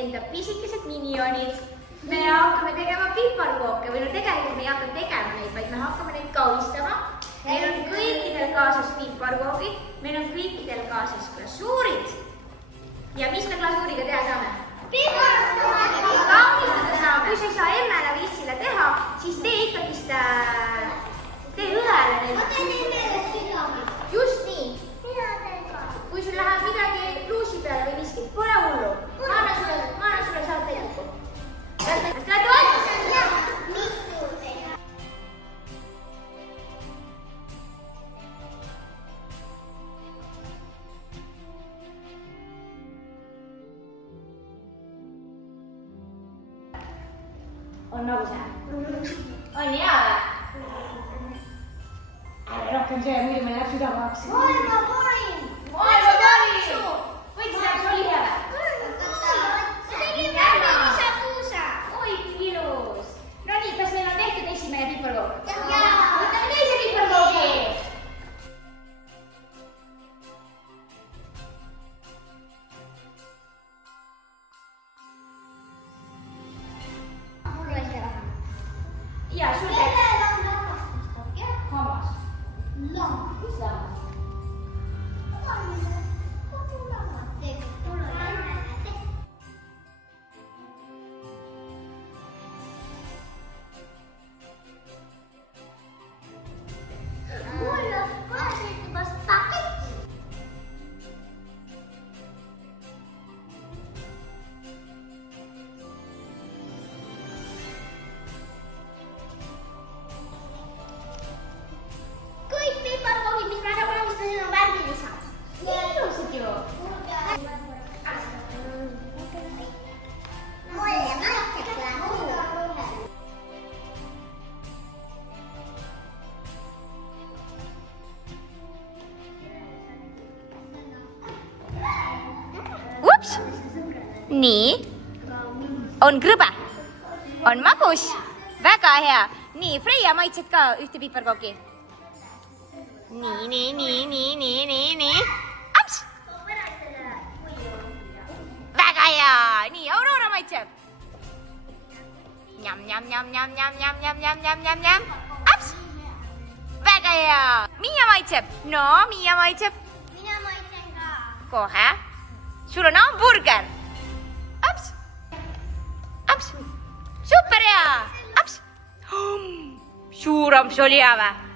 Enda pisikesed minionid. Me hakkame tegema piparkooke või tegelikult me ei hakka tegema neid, vaid me hakkame neid kaunistama. Meil on kõikidel kaasas piparkoogid, meil on kõikidel kaasas glasuurid. Ja mis me glasuuriga teha saame? Piparkooke! Kaunistada saame. Kui sa ei saa emmele või issile teha, siis tee ikkagist õele neile. Just nii. Kui sul läheb midagi pluusi peale või miskit, pole hullu. Ma annan sulle saate jätku. Kas te olete valmis? On nagu see? On hea või? Ärge rohkem söö, muidu meil läheb süda pahaks. Maailma parim! Võid seda, see oli hea või? Oi, ilus! No nii, kas meil on tehtud esimene piparkook? Võtame teise piparkoogi! Jaa, sul teeb. Kellel on lakastust? Hammas. Lammas. Mis lammas? Kõik piparkoogid, mis ma ära valmistasin, on värvilised. Ilusad ju. Mulle maitseb glasuur. Ups! Nii. On krõbe. On magus. Väga hea. Nii, Freia maitsed ka ühte piparkooki. Nii. Aps! Väga hea. Nii, Aurora maitseb. Njam. Aps! Väga hea. Miia maitseb. No, Miia maitseb. Mina maitsen ka. Kohe. Sul on hamburger. Aps! Super hea. Aps! Suur amps oli hea või?